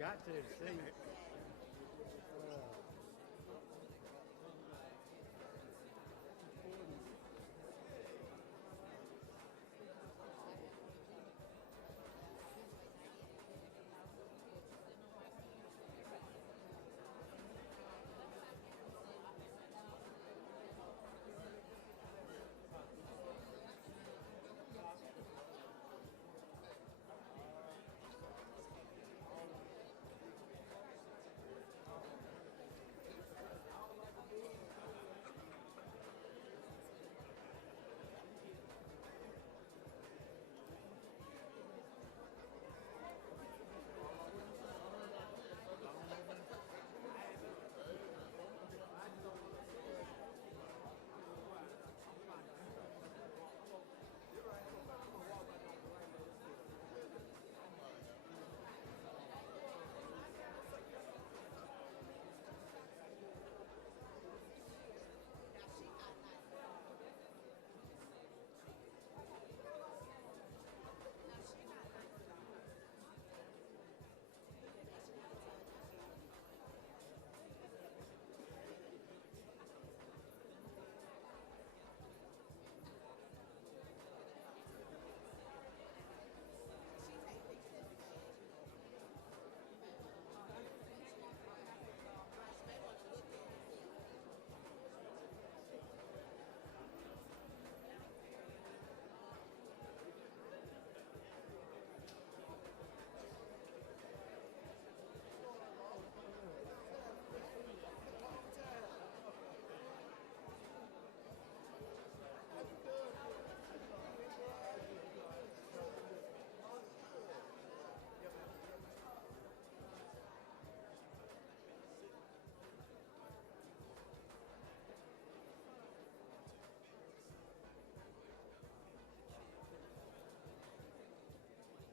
Got to see.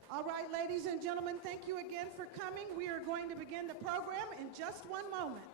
All right, ladies and gentlemen, thank you again for coming. We are going to begin the program in just one moment.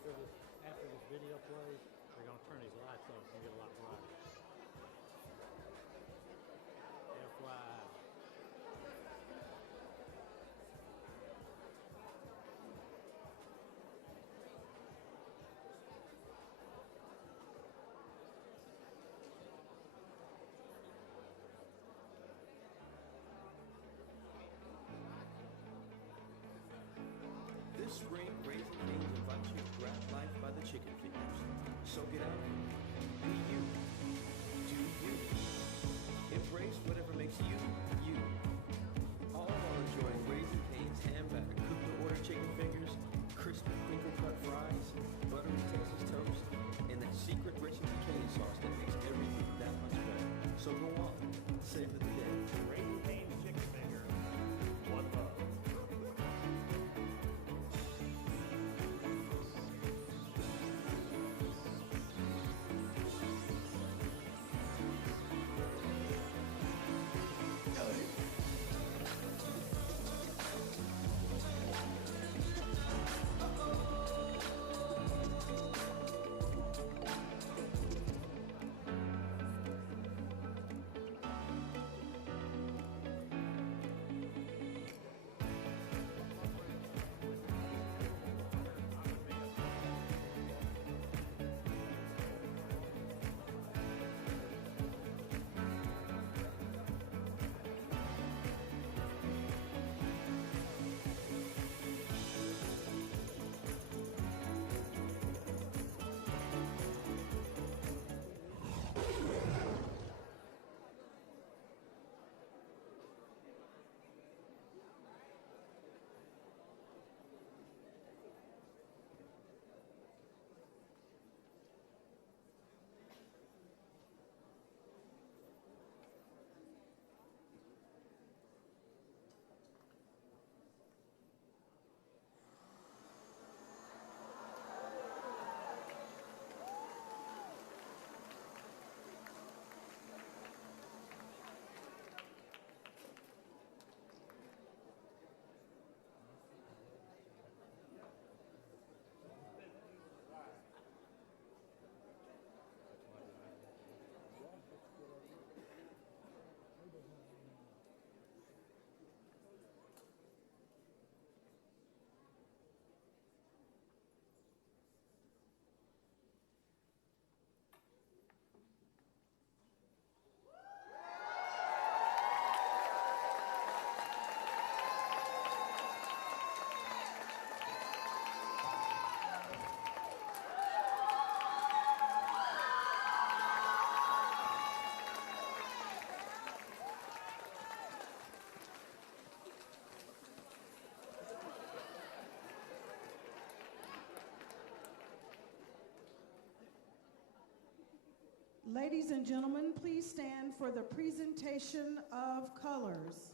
After this video plays, they're going to turn these lights off and get a lot brighter. FYI. This spring, Raising Cane's invites you to grab life by the chicken fingers. So get out there. Be you. Do you. Embrace whatever makes you, you. All while enjoying Raising Cane's ham-batter, cooked-to-order chicken fingers, crispy crinkle-cut fries, buttery Texas toast, and that secret recipe cane sauce that makes everything that much better. So go on. Save the day. Raising Cane's chicken fingers. One love. Ladies and gentlemen, please stand for the presentation of colors.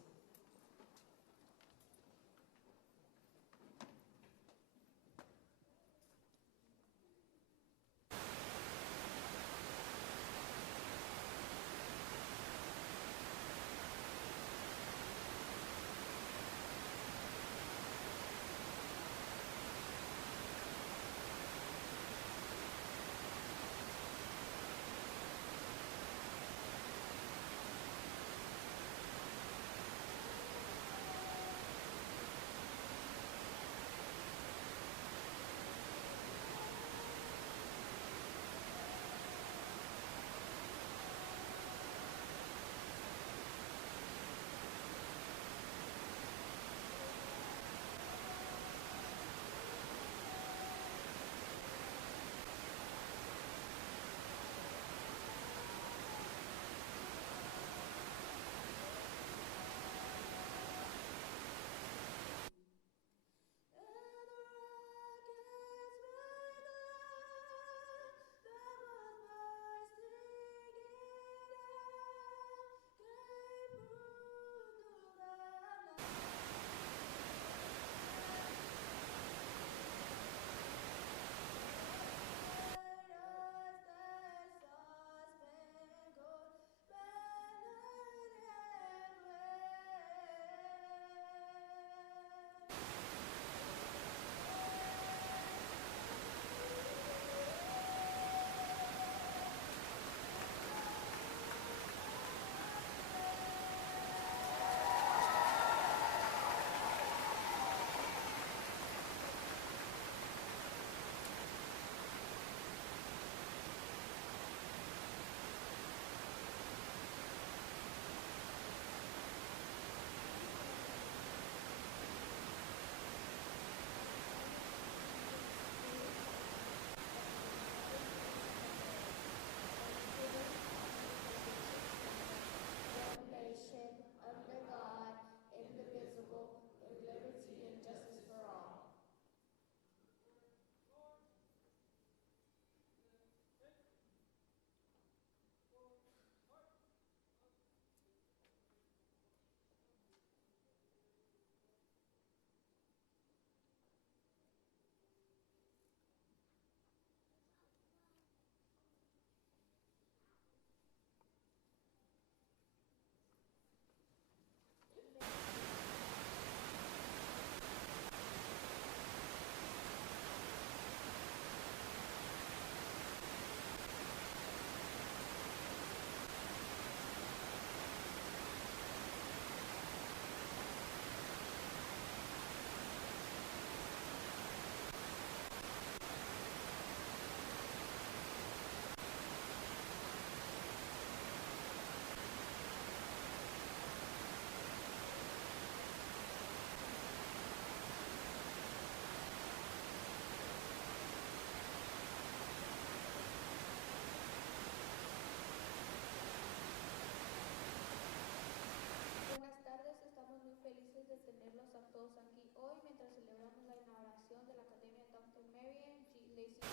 felices de tenerlos a todos aquí hoy mientras celebramos la inauguración de la Academia Dr. Marian G. Lacey.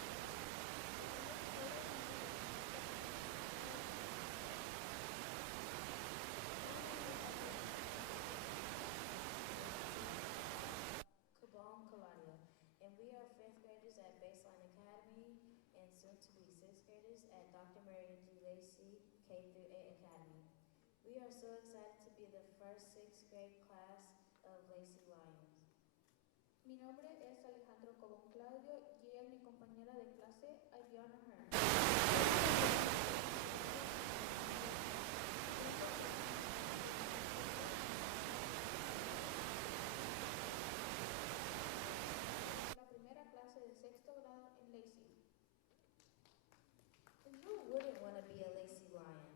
And we are 5th graders at Baseline Academy and soon to be 6th graders at Dr. Marian G. Lacey K-8 Academy. We are so excited to be the first 6th grade class of Lacey Lions. Mi nombre es Alejandro Cobón Claudio y ella es mi compañera de clase, Ayana Hearn. Clase de 6º grado en Lacey. And who wouldn't want to be a Lacey Lion?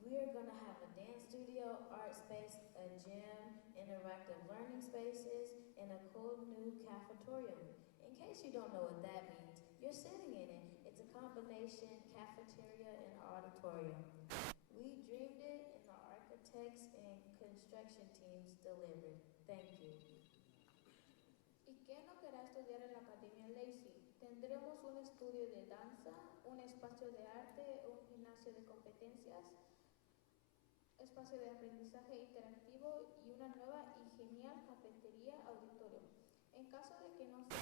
We're going to have a dance studio, art space, a gym, interactive learning spaces, and a cool new cafetorium. In case you don't know what that means, you're sitting in it. It's a combination cafeteria and auditorium. We dreamed it and the architects and construction teams delivered. Thank you. ¿Y qué no querrá estudiar en la Academia Lacey? Tendremos un estudio de danza, un espacio de arte, un gimnasio espacio de competencias, espacio de aprendizaje interactivo y una nueva y genial cafetería auditorio. En caso de que no sea...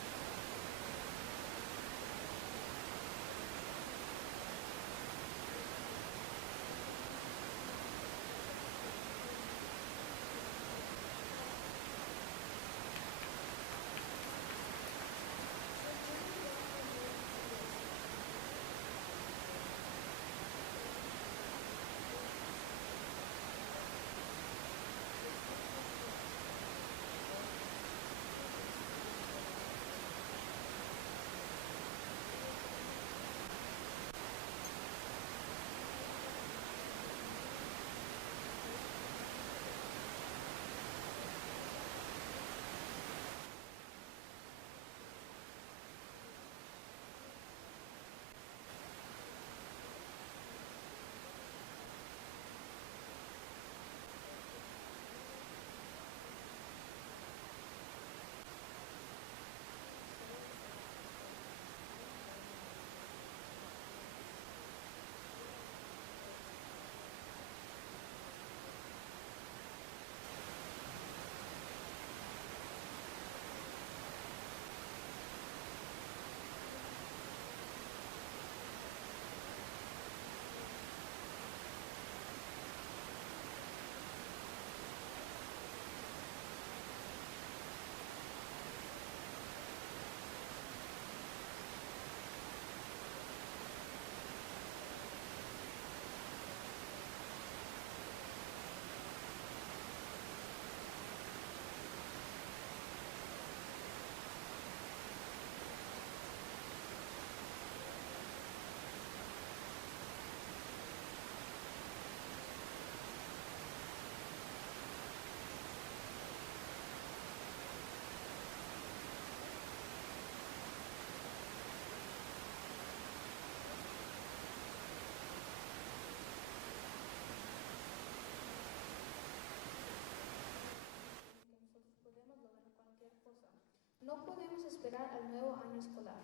No podemos esperar al nuevo año escolar.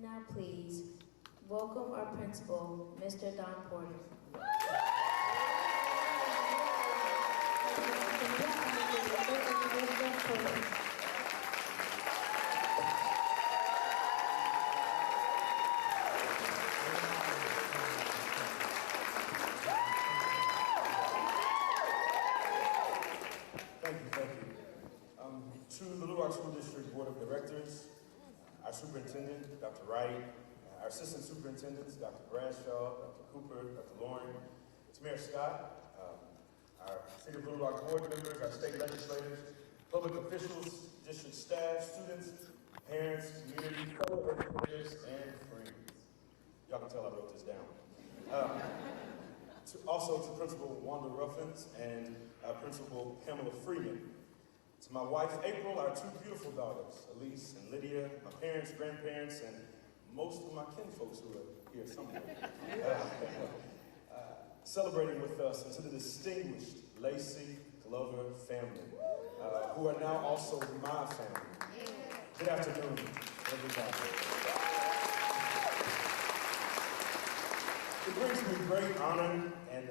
Now please, welcome our principal, Mr. Don Porter. To the Little Rock School District Board of Directors, our Superintendent, Dr. Wright, our Assistant Superintendents, Dr. Bradshaw, Dr. Cooper, Dr. Lauren, to Mayor Scott, our City of Little Rock board members, our state legislators, public officials, district staff, students, parents, community, fellow educators, and friends. Y'all can tell I wrote this down. Also to Principal Wanda Ruffins and Principal Pamela Freeman. To my wife, April, our two beautiful daughters, Elise and Lydia, my parents, grandparents, and most of my kinfolks who are here somewhere. Celebrating with us, and to the distinguished Lacey Glover family, who are now also my family. Good afternoon, everybody. It brings me great honor and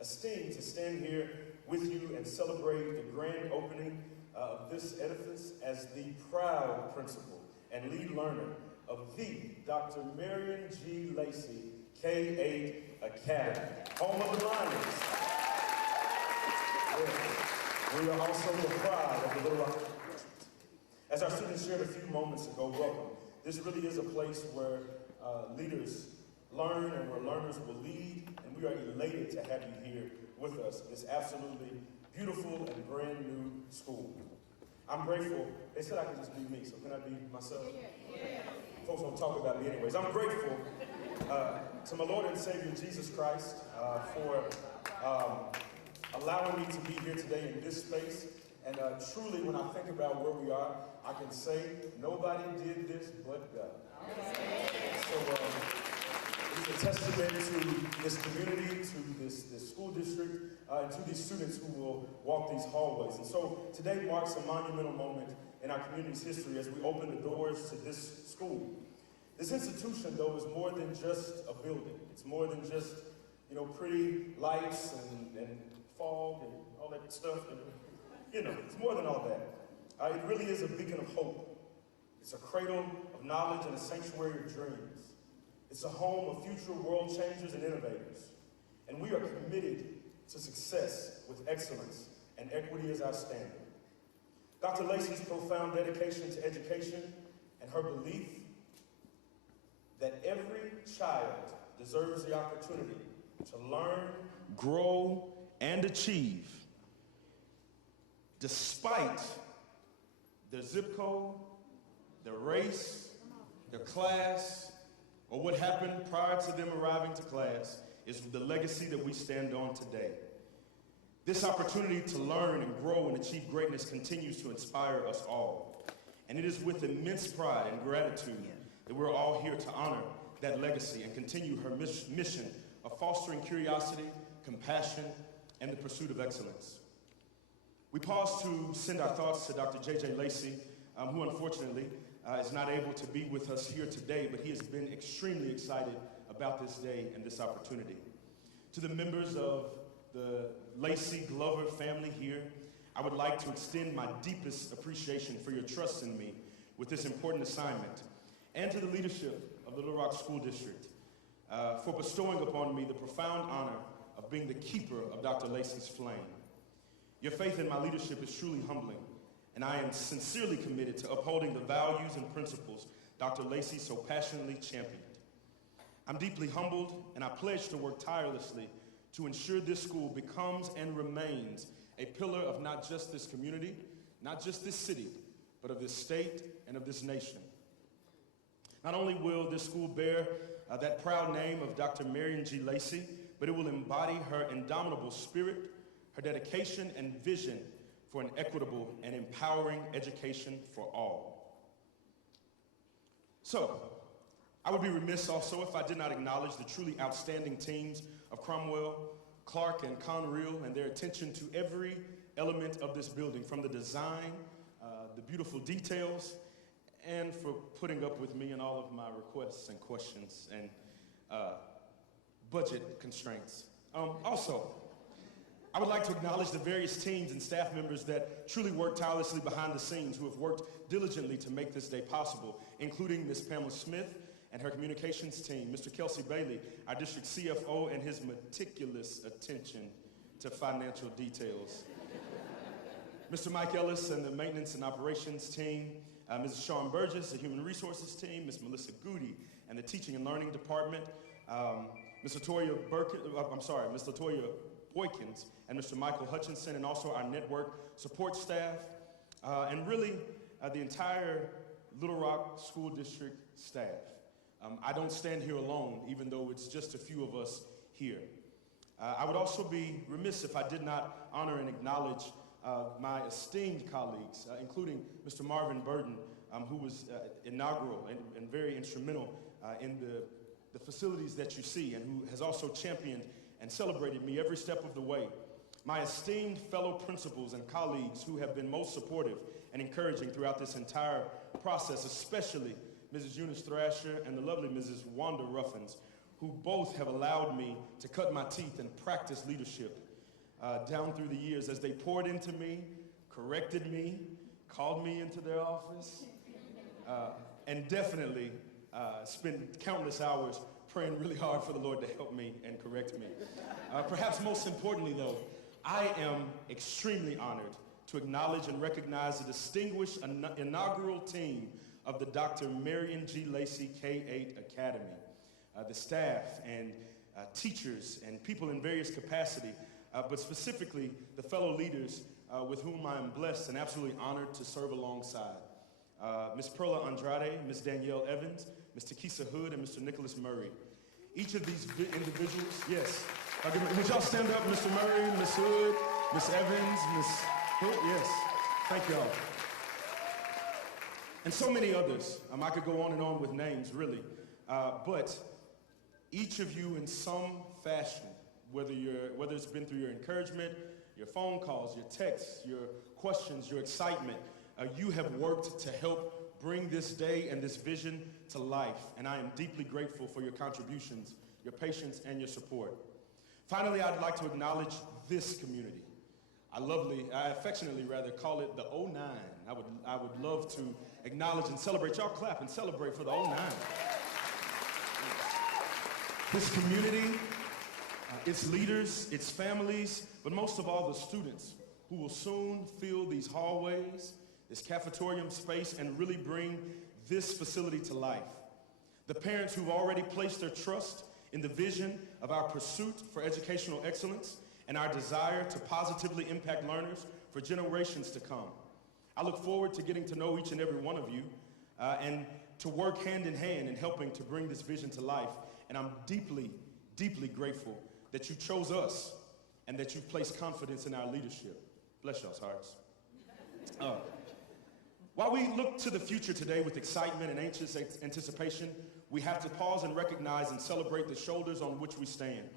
esteem to stand here with you and celebrate the grand opening of this edifice as the proud principal and lead learner of the Dr. Marian G. Lacey K-8 Academy, home of the Lions. We are also the pride of the Little Rock District. As our students shared a few moments ago, welcome. This really is a place where leaders learn and where learners will lead, and we are elated to have you here with us. This absolutely beautiful and brand new school. I'm grateful. They said I could just be me, so can I be myself? Yeah. Folks won't talk about me anyways. I'm grateful to my Lord and Savior Jesus Christ for allowing me to be here today in this space. And truly, when I think about where we are, I can say nobody did this but God. So it's a testament to this community, to this school district, and to these students who will walk these hallways. And so today marks a monumental moment in our community's history as we open the doors to this school. This institution, though, is more than just a building. It's more than just, pretty lights and fog and all that stuff. It's more than all that. It really is a beacon of hope. It's a cradle of knowledge and a sanctuary of dreams. It's a home of future world changers and innovators. And we are committed to success with excellence and equity as our standard. Dr. Lacey's profound dedication to education and her belief that every child deserves the opportunity to learn, grow, and achieve, despite their zip code, their race, their class, or what happened prior to them arriving to class, is the legacy that we stand on today. This opportunity to learn and grow and achieve greatness continues to inspire us all. And it is with immense pride and gratitude that we're all here to honor that legacy and continue her mission of fostering curiosity, compassion, and the pursuit of excellence. We pause to send our thoughts to Dr. J.J. Lacey, who unfortunately is not able to be with us here today, but he has been extremely excited about this day and this opportunity. To the members of the Lacey Glover family here, I would like to extend my deepest appreciation for your trust in me with this important assignment, and to the leadership of the Little Rock School District for bestowing upon me the profound honor of being the keeper of Dr. Lacey's flame. Your faith in my leadership is truly humbling, and I am sincerely committed to upholding the values and principles Dr. Lacey so passionately championed. I'm deeply humbled, and I pledge to work tirelessly to ensure this school becomes and remains a pillar of not just this community, not just this city, but of this state and of this nation. Not only will this school bear that proud name of Dr. Marian G. Lacey, but it will embody her indomitable spirit, her dedication and vision for an equitable and empowering education for all. So, I would be remiss also if I did not acknowledge the truly outstanding teams of Cromwell, Clark, and Conrail and their attention to every element of this building, from the design, the beautiful details, and for putting up with me and all of my requests and questions and budget constraints. Also, I would like to acknowledge the various teams and staff members that truly worked tirelessly behind the scenes, who have worked diligently to make this day possible, including Ms. Pamela Smith and her communications team, Mr. Kelsey Bailey, our district CFO, and his meticulous attention to financial details. Mr. Mike Ellis and the maintenance and operations team, Mrs. Sean Burgess, the human resources team, Ms. Melissa Goody, and the teaching and learning department, Ms. Latoya Boykins, and Mr. Michael Hutchinson, and also our network support staff, and really the entire Little Rock School District staff. I don't stand here alone, even though it's just a few of us here. I would also be remiss if I did not honor and acknowledge my esteemed colleagues, including Mr. Marvin Burden, who was inaugural and very instrumental in the facilities that you see, and who has also championed and celebrated me every step of the way. My esteemed fellow principals and colleagues who have been most supportive and encouraging throughout this entire process, especially Mrs. Eunice Thrasher and the lovely Mrs. Wanda Ruffins, who both have allowed me to cut my teeth and practice leadership down through the years as they poured into me, corrected me, called me into their office, and definitely spent countless hours praying really hard for the Lord to help me and correct me. Perhaps most importantly, though, I am extremely honored to acknowledge and recognize the distinguished inaugural team of the Dr. Marian G. Lacey K-8 Academy, the staff and teachers and people in various capacity, but specifically the fellow leaders with whom I am blessed and absolutely honored to serve alongside. Ms. Perla Andrade, Ms. Danielle Evans, Mr. Keisa Hood, and Mr. Nicholas Murray. Each of these individuals, yes. Would y'all stand up, Mr. Murray, Ms. Hood, Ms. Evans, Ms. Hood? Yes, thank y'all. And so many others. I could go on and on with names, really. But each of you in some fashion, whether it's been through your encouragement, your phone calls, your texts, your questions, your excitement, you have worked to help bring this day and this vision to life, and I am deeply grateful for your contributions, your patience, and your support. Finally, I'd like to acknowledge this community. I affectionately call it the 09. I would love to acknowledge and celebrate. Y'all clap and celebrate for the 09. This community, its leaders, its families, but most of all the students who will soon fill these hallways, this cafetorium space, and really bring this facility to life. The parents who've already placed their trust in the vision of our pursuit for educational excellence and our desire to positively impact learners for generations to come. I look forward to getting to know each and every one of you and to work hand in hand in helping to bring this vision to life. And I'm deeply, deeply grateful that you chose us and that you've placed confidence in our leadership. Bless y'all's hearts. While we look to the future today with excitement and anxious anticipation, we have to pause and recognize and celebrate the shoulders on which we stand.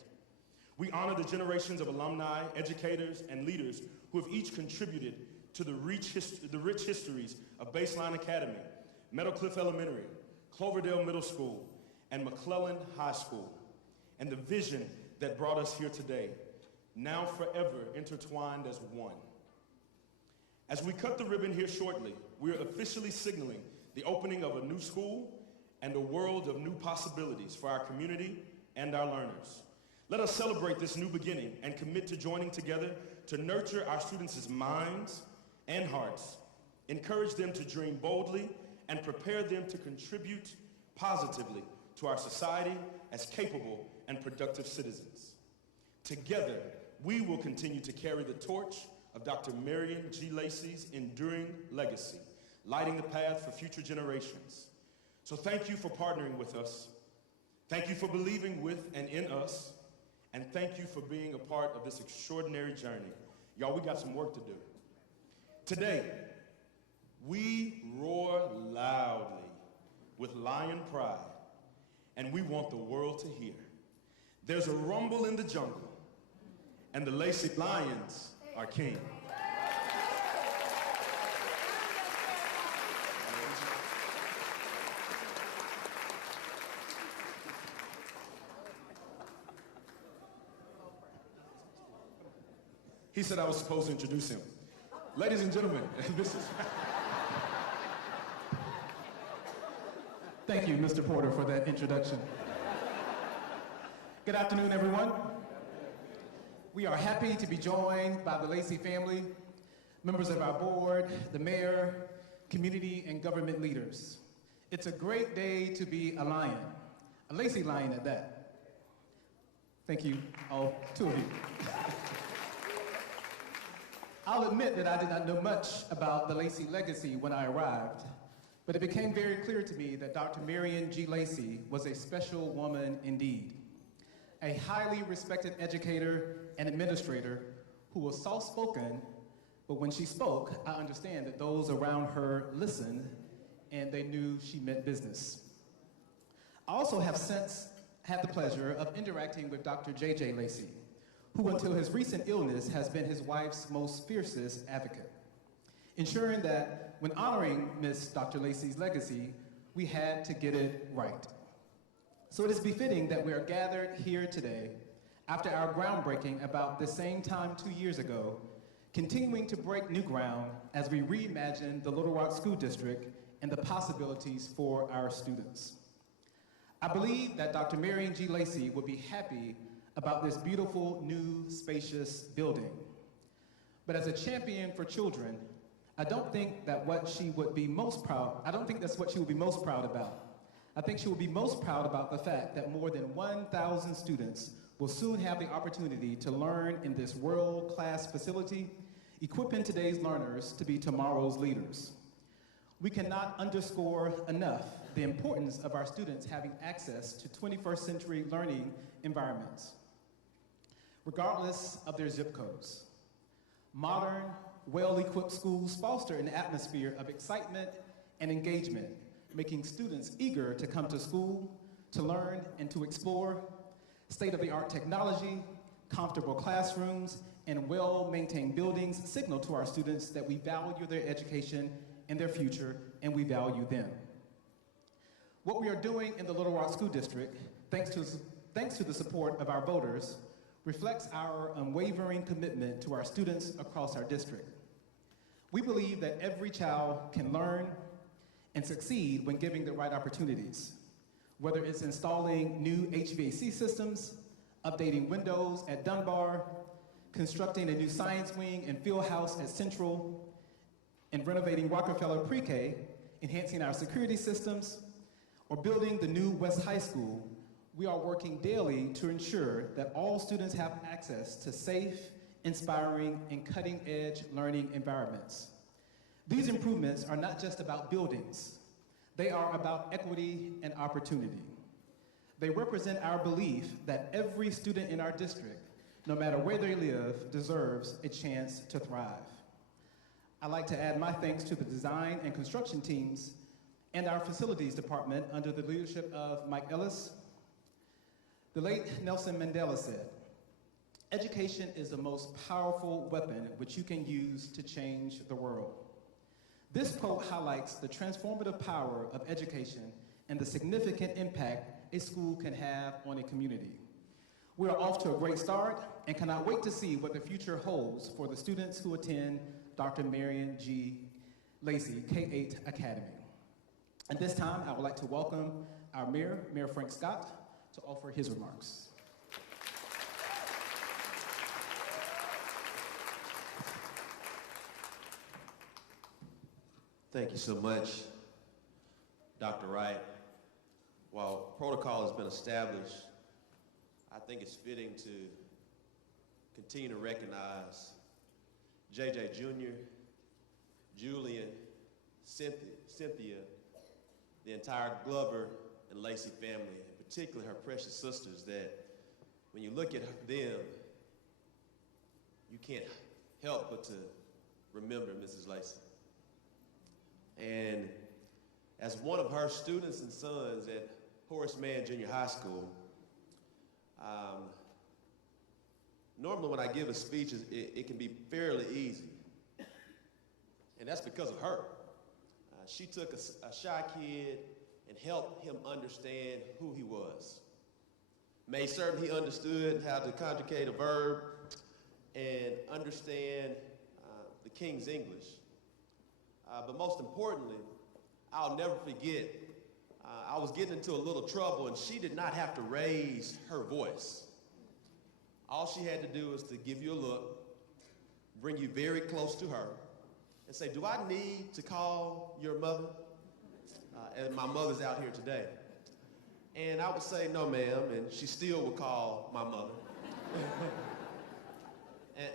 We honor the generations of alumni, educators, and leaders who have each contributed to the rich histories of Baseline Academy, Meadowcliff Elementary, Cloverdale Middle School, and McClellan High School, and the vision that brought us here today, now forever intertwined as one. As we cut the ribbon here shortly, we are officially signaling the opening of a new school and a world of new possibilities for our community and our learners. Let us celebrate this new beginning and commit to joining together to nurture our students' minds and hearts, encourage them to dream boldly, and prepare them to contribute positively to our society as capable and productive citizens. Together, we will continue to carry the torch of Dr. Marian G. Lacey's enduring legacy, lighting the path for future generations. So thank you for partnering with us. Thank you for believing with and in us. And thank you for being a part of this extraordinary journey. Y'all, we got some work to do. Today, we roar loudly with lion pride, and we want the world to hear. There's a rumble in the jungle, and the Lacey Lions are king. He said I was supposed to introduce him. Ladies and gentlemen, this is... Thank you, Mr. Porter, for that introduction. Good afternoon, everyone. We are happy to be joined by the Lacey family, members of our board, the mayor, community, and government leaders. It's a great day to be a lion, a Lacey lion at that. Thank you, all two of you. I'll admit that I did not know much about the Lacey legacy when I arrived, but it became very clear to me that Dr. Marian G. Lacey was a special woman indeed. A highly respected educator and administrator who was soft-spoken, but when she spoke, I understand that those around her listened and they knew she meant business. I also have since had the pleasure of interacting with Dr. J.J. Lacey, who until his recent illness has been his wife's most fiercest advocate, ensuring that when honoring Miss Dr. Lacey's legacy, we had to get it right. So it is befitting that we are gathered here today after our groundbreaking about the same time 2 years ago, continuing to break new ground as we reimagine the Little Rock School District and the possibilities for our students. I believe that Dr. Marian G. Lacey would be happy about this beautiful, new, spacious building. But as a champion for children, I don't think that's what she would be most proud about. I think she will be most proud about the fact that more than 1,000 students will soon have the opportunity to learn in this world-class facility, equipping today's learners to be tomorrow's leaders. We cannot underscore enough the importance of our students having access to 21st century learning environments, regardless of their zip codes. Modern, well-equipped schools foster an atmosphere of excitement and engagement, making students eager to come to school, to learn, and to explore. State-of-the-art technology, comfortable classrooms, and well-maintained buildings signal to our students that we value their education in their future, and we value them. What we are doing in the Little Rock School District, thanks to the support of our voters, reflects our unwavering commitment to our students across our district. We believe that every child can learn and succeed when given the right opportunities, whether it's installing new HVAC systems, updating windows at Dunbar, constructing a new science wing and field house at Central, and renovating Rockefeller Pre-K, enhancing our security systems, or building the new West High School. We are working daily to ensure that all students have access to safe, inspiring, and cutting-edge learning environments. These improvements are not just about buildings. They are about equity and opportunity. They represent our belief that every student in our district, no matter where they live, deserves a chance to thrive. I'd like to add my thanks to the design and construction teams and our facilities department under the leadership of Mike Ellis. The late Nelson Mandela said, "Education is the most powerful weapon which you can use to change the world." This quote highlights the transformative power of education and the significant impact a school can have on a community. We are off to a great start and cannot wait to see what the future holds for the students who attend Dr. Marian G. Lacey K-8 Academy. At this time, I would like to welcome our Mayor, Mayor Frank Scott, to offer his remarks. Thank you so much, Dr. Wright. While protocol has been established, I think it's fitting to continue to recognize JJ Jr., Julian, Cynthia, the entire Glover and Lacey family, and particularly her precious sisters, that when you look at them, you can't help but to remember Mrs. Lacey. And as one of her students and sons at Horace Mann Junior High School, normally when I give a speech, it can be fairly easy. And that's because of her. She took a shy kid and helped him understand who he was. Made certain he understood how to conjugate a verb and understand the King's English. But most importantly, I'll never forget, I was getting into a little trouble and she did not have to raise her voice. All she had to do was to give you a look, bring you very close to her, and say, "Do I need to call your mother?" And my mother's out here today. And I would say, "No, ma'am," and she still would call my mother.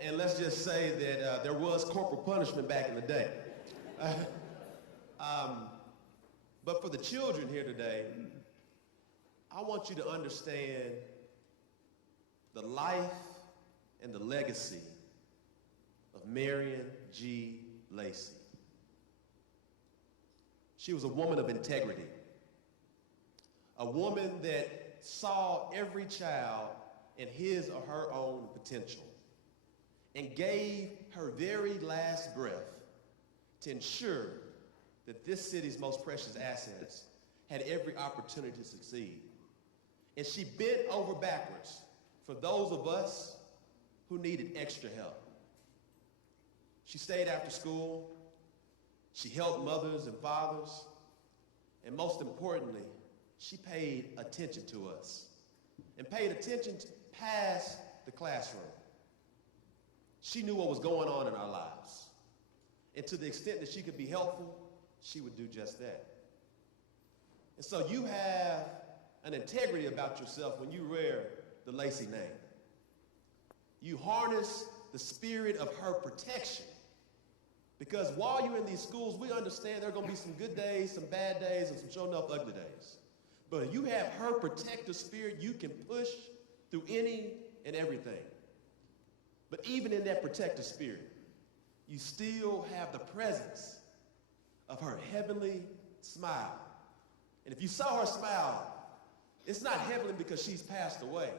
and let's just say that there was corporal punishment back in the day. But for the children here today, I want you to understand the life and the legacy of Marian G. Lacey. She was a woman of integrity, a woman that saw every child in his or her own potential and gave her very last breath to ensure that this city's most precious assets had every opportunity to succeed. And she bent over backwards for those of us who needed extra help. She stayed after school, she helped mothers and fathers, and most importantly, she paid attention to us and paid attention past the classroom. She knew what was going on in our lives. And to the extent that she could be helpful, she would do just that. And so you have an integrity about yourself when you wear the Lacey name. You harness the spirit of her protection. Because while you're in these schools, we understand there are going to be some good days, some bad days, and some sure enough ugly days. But if you have her protective spirit, you can push through any and everything. But even in that protective spirit, you still have the presence of her heavenly smile. And if you saw her smile, it's not heavenly because she's passed away.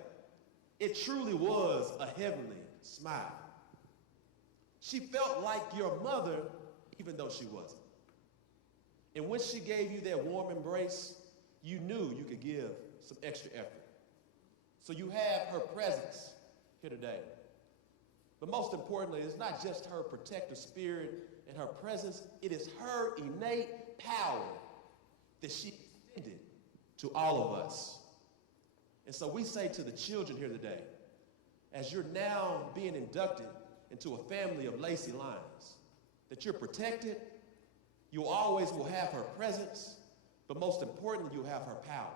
It truly was a heavenly smile. She felt like your mother, even though she wasn't. And when she gave you that warm embrace, you knew you could give some extra effort. So you have her presence here today. But most importantly, it's not just her protective spirit and her presence, it is her innate power that she extended to all of us. And so we say to the children here today, as you're now being inducted into a family of Lacey Lions, that you're protected, you always will have her presence, but most importantly, you'll have her power.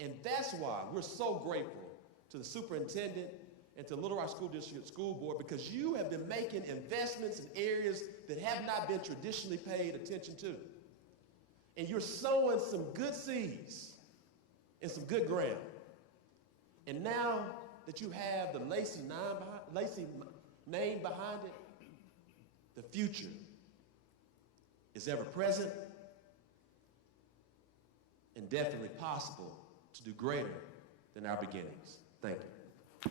And that's why we're so grateful to the superintendent and to Little Rock School District School Board, because you have been making investments in areas that have not been traditionally paid attention to. And you're sowing some good seeds in some good ground. And now that you have the Lacey name behind it, the future is ever present and definitely possible to do greater than our beginnings. Thank you.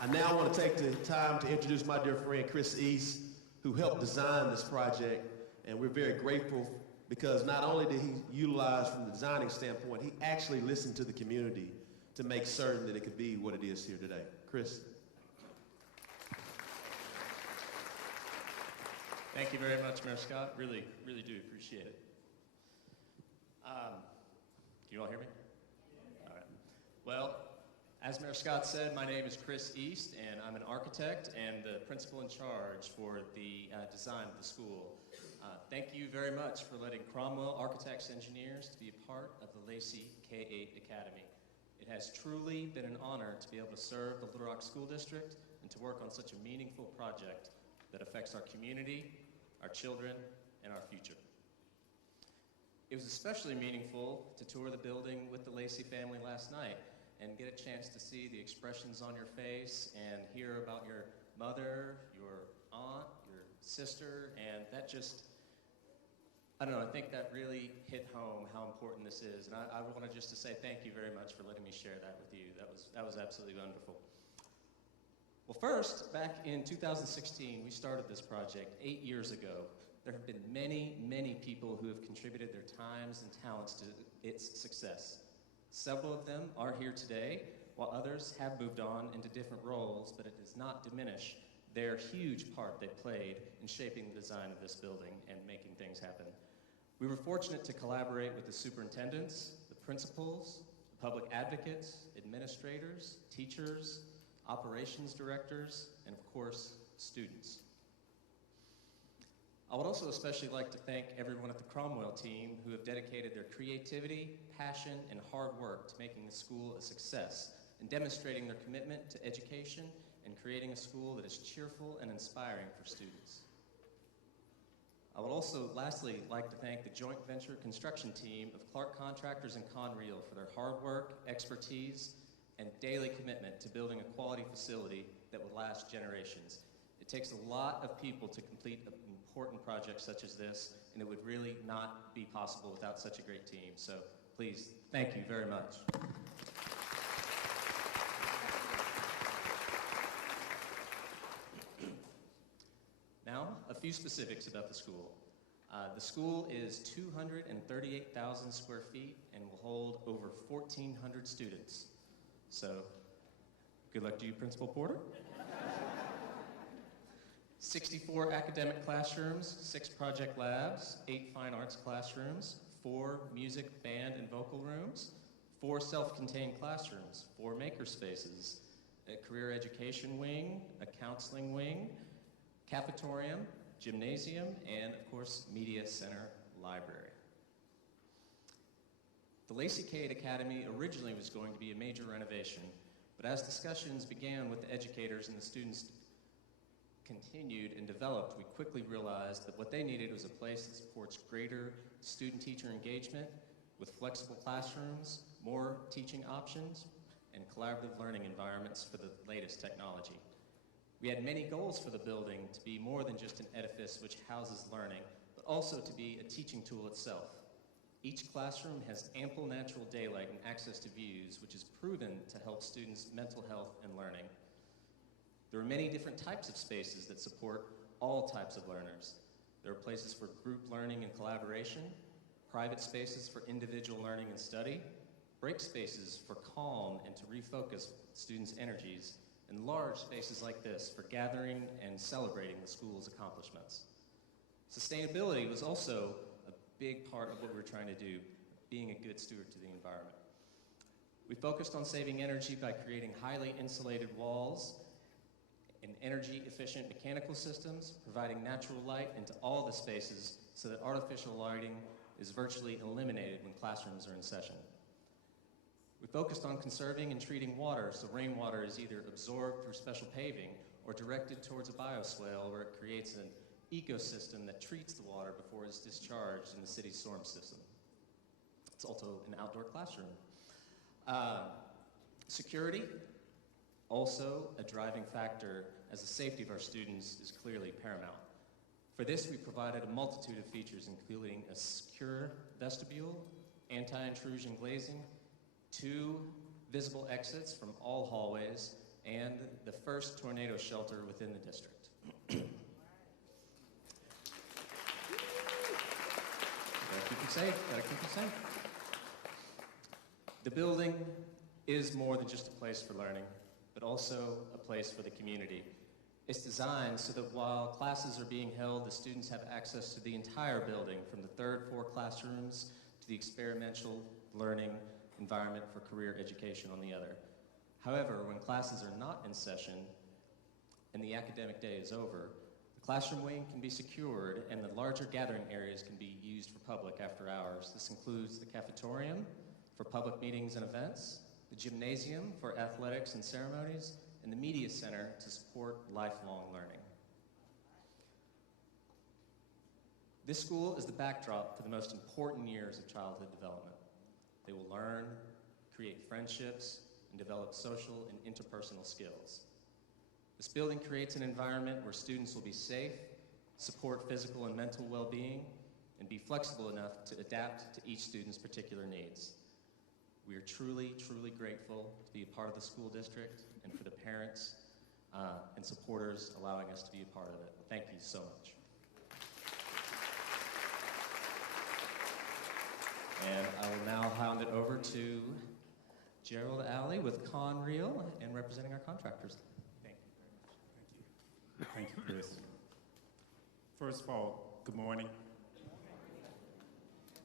I now want to take the time to introduce my dear friend Chris East, who helped design this project, and we're very grateful because not only did he utilize from the designing standpoint, he actually listened to the community to make certain that it could be what it is here today. Chris. Thank you very much, Mayor Scott. Really, really do appreciate it. Can you all hear me? All right. Well, as Mayor Scott said, my name is Chris East, and I'm an architect and the principal in charge for the design of the school. Thank you very much for letting Cromwell Architects Engineers to be a part of the Lacey K-8 Academy. It has truly been an honor to be able to serve the Little Rock School District and to work on such a meaningful project that affects our community, our children, and our future. It was especially meaningful to tour the building with the Lacey family last night and get a chance to see the expressions on your face and hear about your mother, your aunt, your sister, and that just, I don't know, I think that really hit home how important this is. And I wanted just to say thank you very much for letting me share that with you. That was absolutely wonderful. Well, first, back in 2016, we started this project 8 years ago. There have been many, many people who have contributed their times and talents to its success. Several of them are here today, while others have moved on into different roles, but it does not diminish their huge part they played in shaping the design of this building and making things happen. We were fortunate to collaborate with the superintendents, the principals, the public advocates, administrators, teachers, operations directors, and of course, students. I would also especially like to thank everyone at the Cromwell team who have dedicated their creativity, passion, and hard work to making the school a success and demonstrating their commitment to education and creating a school that is cheerful and inspiring for students. I would also lastly like to thank the joint venture construction team of Clark Contractors and Conrail for their hard work, expertise, and daily commitment to building a quality facility that will last generations. It takes a lot of people to complete an important project such as this, and it would really not be possible without such a great team. So please, thank you very much. Now, a few specifics about the school. The school is 238,000 square feet and will hold over 1,400 students. So, good luck to you, Principal Porter. 64 academic classrooms, 6 project labs, 8 fine arts classrooms, 4 music, band, and vocal rooms, 4 self-contained classrooms, 4 maker spaces, a career education wing, a counseling wing, cafetorium, gymnasium, and of course, media center library. The Lacey K-8 Academy originally was going to be a major renovation, but as discussions began with the educators and the students continued and developed, we quickly realized that what they needed was a place that supports greater student-teacher engagement with flexible classrooms, more teaching options, and collaborative learning environments for the latest technology. We had many goals for the building to be more than just an edifice which houses learning, but also to be a teaching tool itself. Each classroom has ample natural daylight and access to views, which is proven to help students' mental health and learning. There are many different types of spaces that support all types of learners. There are places for group learning and collaboration, private spaces for individual learning and study, break spaces for calm and to refocus students' energies, and large spaces like this for gathering and celebrating the school's accomplishments. Sustainability was also a big part of what we were trying to do, being a good steward to the environment. We focused on saving energy by creating highly insulated walls and energy-efficient mechanical systems, providing natural light into all the spaces so that artificial lighting is virtually eliminated when classrooms are in session. We focused on conserving and treating water, so rainwater is either absorbed through special paving or directed towards a bioswale where it creates an ecosystem that treats the water before it's discharged in the city's storm system. It's also an outdoor classroom. Security, also a driving factor as the safety of our students is clearly paramount. For this, we provided a multitude of features, including a secure vestibule, anti-intrusion glazing, 2 visible exits from all hallways, and the first tornado shelter within the district. Gotta keep them safe, gotta keep them safe. The building is more than just a place for learning, but also a place for the community. It's designed so that while classes are being held, the students have access to the entire building, from the 3rd floor classrooms to the experiential learning environment for career education on the other. However, when classes are not in session and the academic day is over, the classroom wing can be secured and the larger gathering areas can be used for public after hours. This includes the cafetorium for public meetings and events, the gymnasium for athletics and ceremonies, and the media center to support lifelong learning. This school is the backdrop for the most important years of childhood development. They will learn, create friendships, and develop social and interpersonal skills. This building creates an environment where students will be safe, support physical and mental well-being, and be flexible enough to adapt to each student's particular needs. We are truly, truly grateful to be a part of the school district and for the parents and supporters allowing us to be a part of it. Thank you so much. And I will now hand it over to Gerald Alley with Conrail and representing our contractors. Thank you very much. Thank you, Chris. First of all, good morning.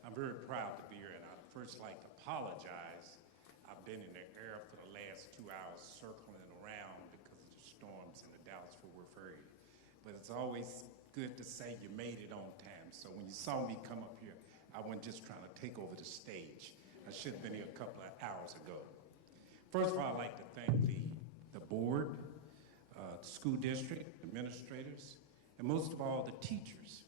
I'm very proud to be here, and I'd first like to apologize. I've been in the air for the last 2 hours circling around because of the storms in the Dallas-Fort Worth area. But it's always good to say you made it on time. So when you saw me come up here, I wasn't just trying to take over the stage. I should have been here a couple of hours ago. First of all, I'd like to thank the board, the school district, administrators, and most of all, the teachers.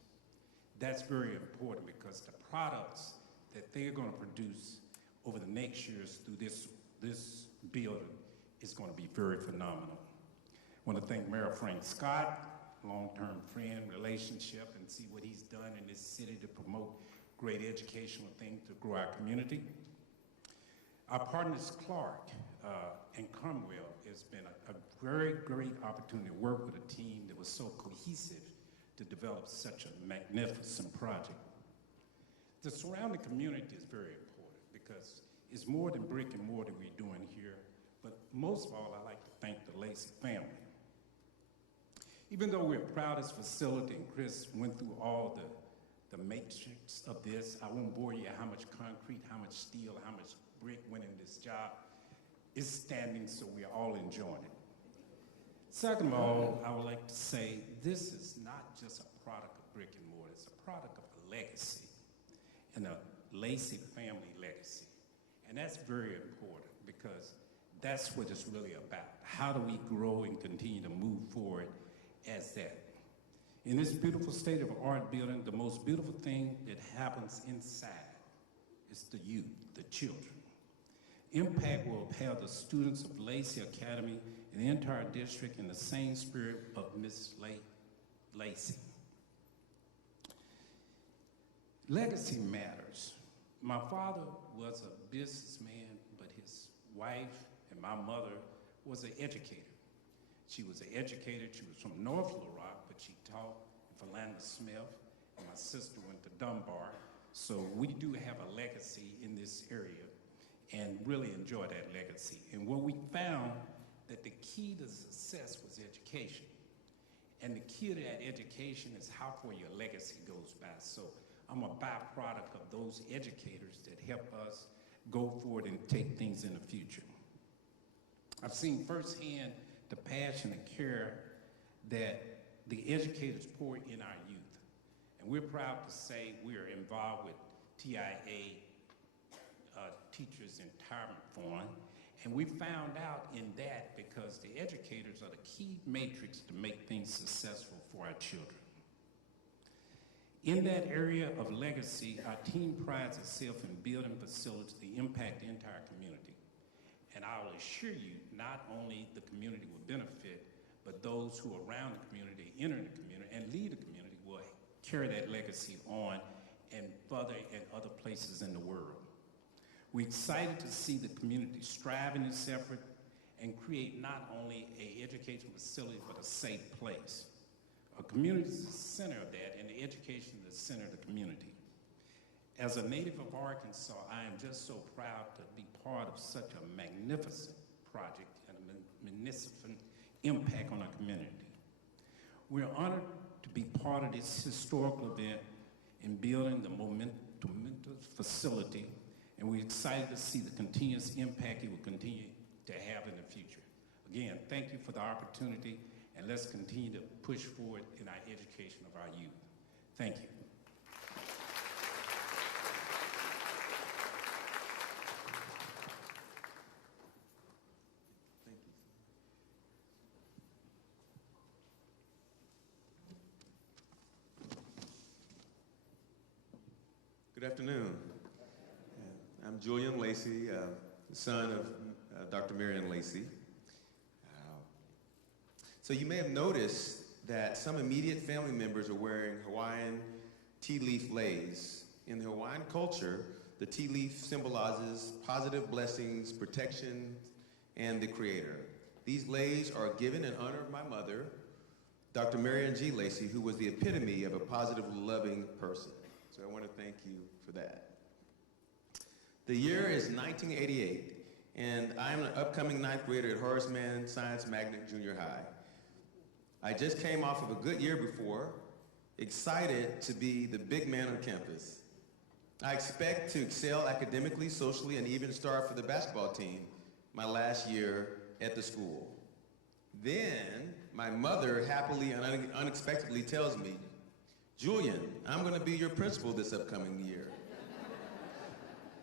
That's very important because the products that they're going to produce over the next years through this building is going to be very phenomenal. I want to thank Mayor Frank Scott, long-term friend, relationship, and see what he's done in this city to promote great educational things to grow our community. Our partners, Clark and Cromwell, has been a very great opportunity to work with a team that was so cohesive to develop such a magnificent project. The surrounding community is very important because it's more than brick and mortar we're doing here, but most of all, I'd like to thank the Lacey family. Even though we're proud of this facility, and Chris went through all the matrix of this, I won't bore you how much concrete, how much steel, how much brick went in this job. It's standing, so we're all enjoying it. Second of all, I would like to say this is not just a product of brick and mortar, it's a product of a legacy, and a Lacey family legacy. And that's very important because that's what it's really about. How do we grow and continue to move forward as that? In this beautiful state-of-the-art building, the most beautiful thing that happens inside is the youth, the children. Impact will have the students of Lacey Academy and the entire district in the same spirit of Miss Lacey. Legacy matters. My father was a businessman, but his wife and my mother was an educator. She was an educator. She was from North Little Rock, but she taught in Philander Smith, and my sister went to Dunbar. So we do have a legacy in this area and really enjoy that legacy. And what we found that the key to success was education. And the key to that education is how far your legacy goes by. So I'm a byproduct of those educators that help us go forward and take things in the future. I've seen firsthand the passion and care that the educators pour in our youth. And we're proud to say we are involved with TIA, Teachers Retirement Fund. And we found out in that because the educators are the key matrix to make things successful for our children. In that area of legacy, our team prides itself in building facilities to impact the entire community. And I will assure you, not only the community will benefit, but those who are around the community, enter the community, and lead the community will carry that legacy on and further in other places in the world. We're excited to see the community strive in this effort and create not only an educational facility, but a safe place. A community is the center of that, and the education is the center of the community. As a native of Arkansas, I am just so proud to be part of such a magnificent project and a magnificent impact on our community. We are honored to be part of this historical event in building the momentous facility, and we're excited to see the continuous impact it will continue to have in the future. Again, thank you for the opportunity, and let's continue to push forward in our education of our youth. Thank you. Good afternoon. I'm Julian Lacey, the son of Dr. Marian Lacey. So you may have noticed that some immediate family members are wearing Hawaiian tea leaf leis. In the Hawaiian culture, the tea leaf symbolizes positive blessings, protection, and the Creator. These leis are given in honor of my mother, Dr. Marian G. Lacey, who was the epitome of a positive, loving person. So I want to thank you for that. The year is 1988, and I am an upcoming ninth grader at Horace Mann Science Magnet Junior High. I just came off of a good year before, excited to be the big man on campus. I expect to excel academically, socially, and even start for the basketball team my last year at the school. Then, my mother happily and unexpectedly tells me, "Julian, I'm going to be your principal this upcoming year."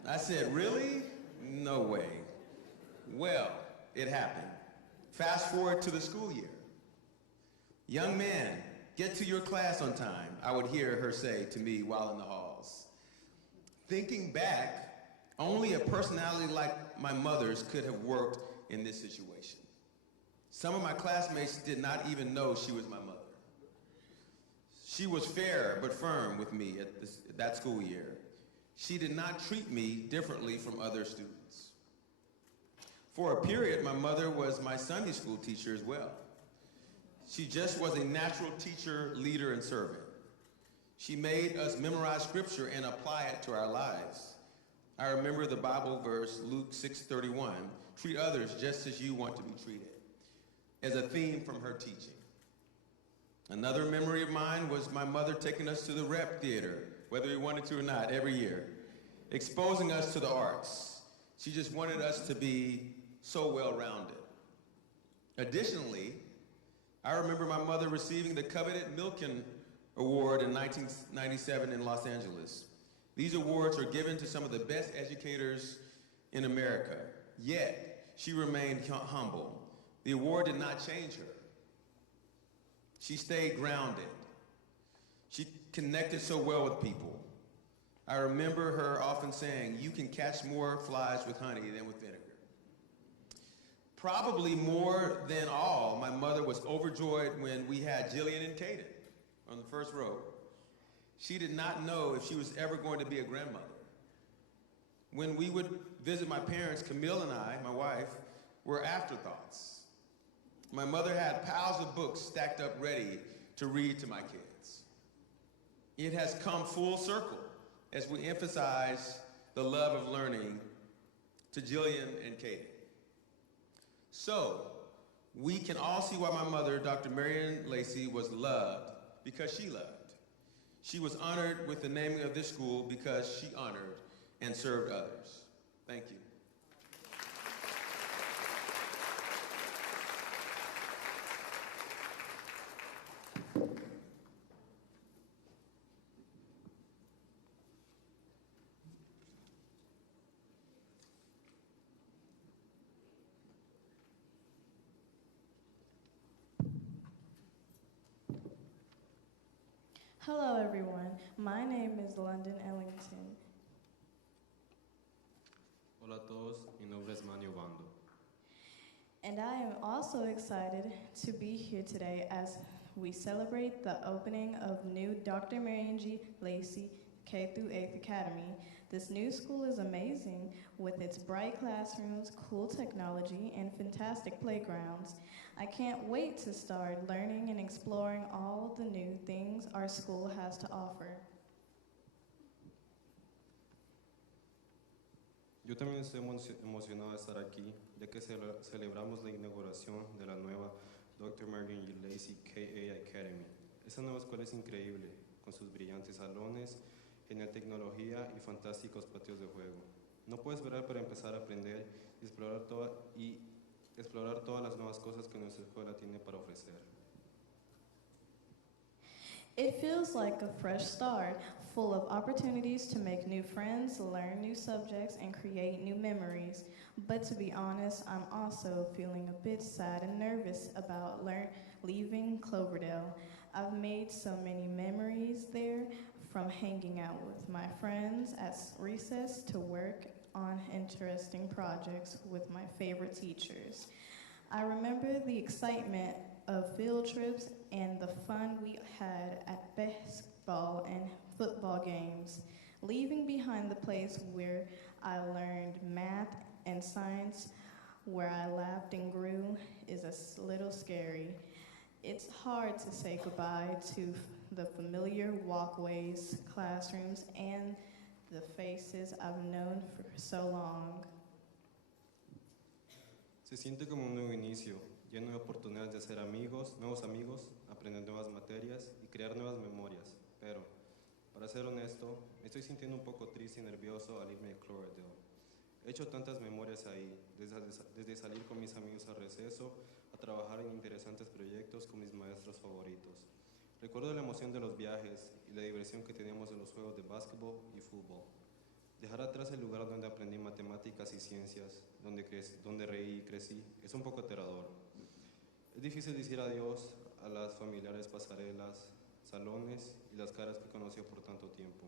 I said, "Really? No way." Well, it happened. Fast forward to the school year. "Young man, get to your class on time," I would hear her say to me while in the halls. Thinking back, only a personality like my mother's could have worked in this situation. Some of my classmates did not even know she was my mother. She was fair but firm with me at that school year. She did not treat me differently from other students. For a period, my mother was my Sunday school teacher as well. She just was a natural teacher, leader, and servant. She made us memorize scripture and apply it to our lives. I remember the Bible verse, Luke 6:31, "Treat others just as you want to be treated," as a theme from her teaching. Another memory of mine was my mother taking us to the rep theater, whether we wanted to or not, every year, exposing us to the arts. She just wanted us to be so well-rounded. Additionally, I remember my mother receiving the coveted Milken Award in 1997 in Los Angeles. These awards are given to some of the best educators in America, yet she remained humble. The award did not change her. She stayed grounded. She connected so well with people. I remember her often saying, "You can catch more flies with honey than with vinegar." Probably more than all, my mother was overjoyed when we had Jillian and Caden on the first row. She did not know if she was ever going to be a grandmother. When we would visit my parents, Camille and I, my wife, were afterthoughts. My mother had piles of books stacked up ready to read to my kids. It has come full circle as we emphasize the love of learning to Jillian and Katie. So, we can all see why my mother, Dr. Marian Lacey, was loved because she loved. She was honored with the naming of this school because she honored and served others. Thank you. Hello, everyone. My name is London Ellington. Hola a todos, mi nombre es Manio Bando. And I am also excited to be here today as we celebrate the opening of new Dr. Marian G. Lacey K-8 Academy. This new school is amazing with its bright classrooms, cool technology, and fantastic playgrounds. I can't wait to start learning and exploring all the new things our school has to offer. Yo también estoy emocionado de estar aquí, ya que celebramos la inauguración de la nueva Dr. Marian G. Lacey K-8 Academy. Esta nueva escuela es increíble, con sus brillantes salones, genial tecnología y fantásticos patios de juego. No puedo esperar para empezar a aprender y explorar todas las nuevas cosas que nuestra escuela tiene para ofrecer. It feels like a fresh start, full of opportunities to make new friends, learn new subjects, and create new memories. But to be honest, I'm also feeling a bit sad and nervous about leaving Cloverdale. I've made so many memories there, from hanging out with my friends at recess to work on interesting projects with my favorite teachers. I remember the excitement of field trips and the fun we had at basketball and football games. Leaving behind the place where I learned math and science, where I laughed and grew, is a little scary. It's hard to say goodbye to the familiar walkways, classrooms, and the faces I've known for so long. Se siente como un nuevo inicio, lleno de oportunidades de hacer amigos, nuevos amigos, aprender nuevas materias y crear nuevas memorias. Pero, para ser honesto, me estoy sintiendo un poco triste y nervioso al irme de Cloverdale. He hecho tantas memorias ahí, desde salir con mis amigos al receso, a trabajar en interesantes proyectos con mis maestros favoritos. Recuerdo la emoción de los viajes y la diversión que teníamos en los juegos de básquetbol y fútbol. Dejar atrás el lugar donde aprendí matemáticas y ciencias, donde reí y crecí, es un poco aterrador. Es difícil decir adiós a las familiares pasarelas, salones y las caras que conocí por tanto tiempo.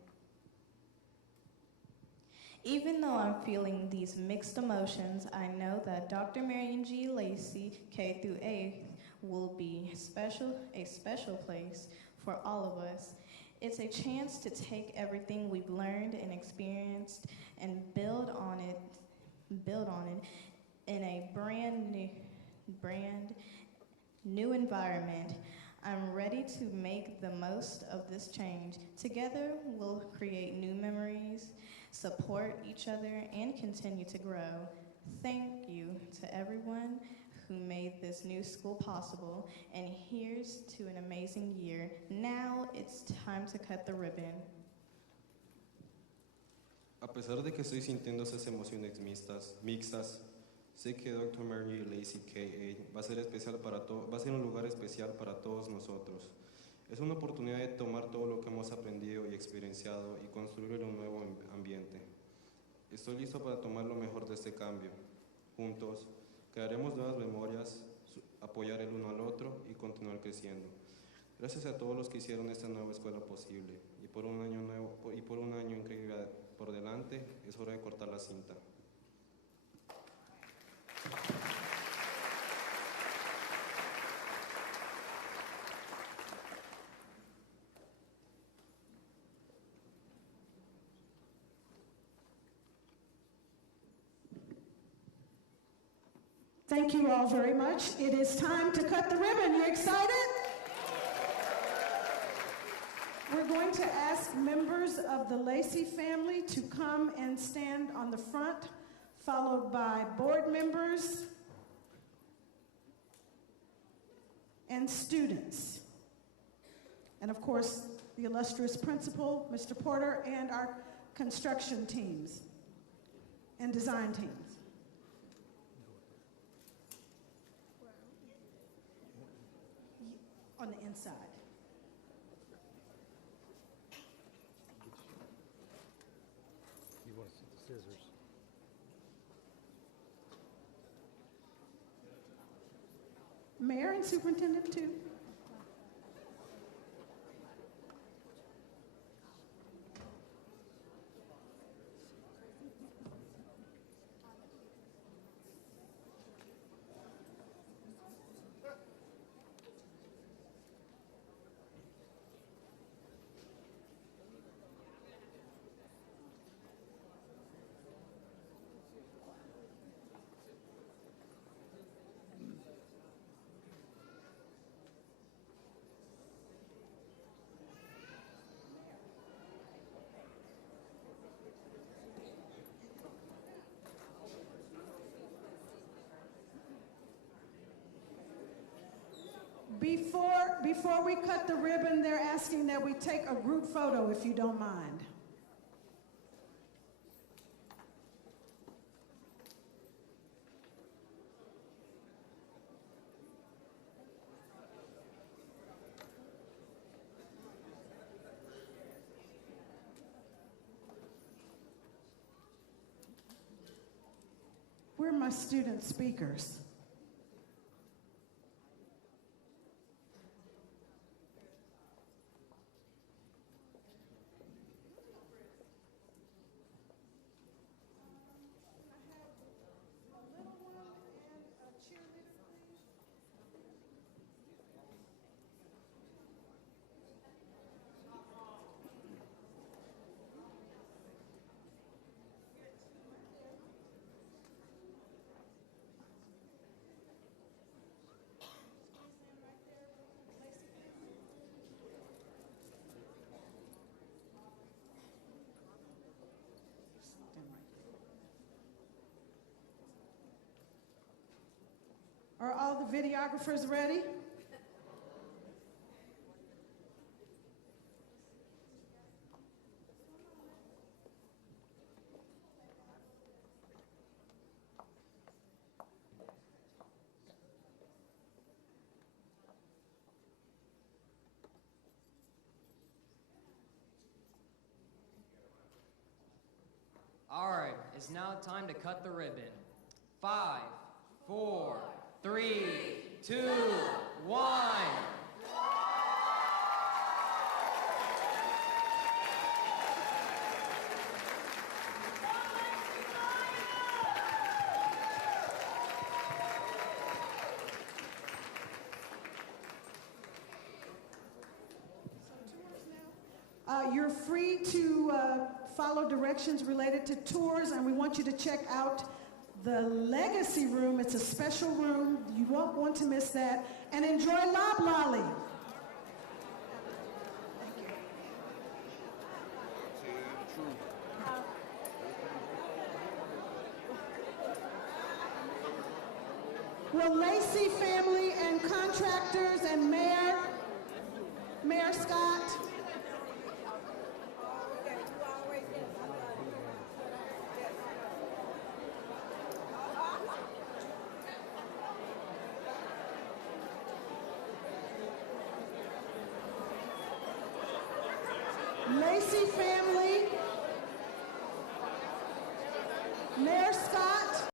Even though I'm feeling these mixed emotions, I know that Dr. Marian G. Lacey K-8 will be a special place for all of us. It's a chance to take everything we've learned and experienced and build on it in a brand new environment. I'm ready to make the most of this change. Together, we'll create new memories, support each other, and continue to grow. Thank you to everyone who made this new school possible, and here's to an amazing year. Now it's time to cut the ribbon. A pesar de que estoy sintiendo esas emociones mixtas, sé que Dr. Marian G. Lacey K-8 va a ser un lugar especial para todos nosotros. Es una oportunidad de tomar todo lo que hemos aprendido y experienciado y construir un nuevo ambiente. Estoy listo para tomar lo mejor de este cambio. Juntos, crearemos nuevas memorias, apoyar el uno al otro y continuar creciendo. Gracias a todos los que hicieron esta nueva escuela posible. Y por un año increíble por delante, es hora de cortar la cinta. Thank you all very much. It is time to cut the ribbon. You excited? We're going to ask members of the Lacey family to come and stand on the front, followed by board members and students. And of course, the illustrious principal, Mr. Porter, and our construction teams and design teams. On the inside. You want to see the scissors? Mayor and Superintendent too. Before we cut the ribbon, they're asking that we take a group photo, if you don't mind. Where are my student speakers? Are all the videographers ready? All right, it's now time to cut the ribbon. 5, 4, 3, 2, 1. You're free to follow directions related to tours, and we want you to check out the Legacy Room. It's a special room. You won't want to miss that. And enjoy Lob Lolly. Will Lacey family and contractors and Mayor Scott, Lacey family, Mayor Scott,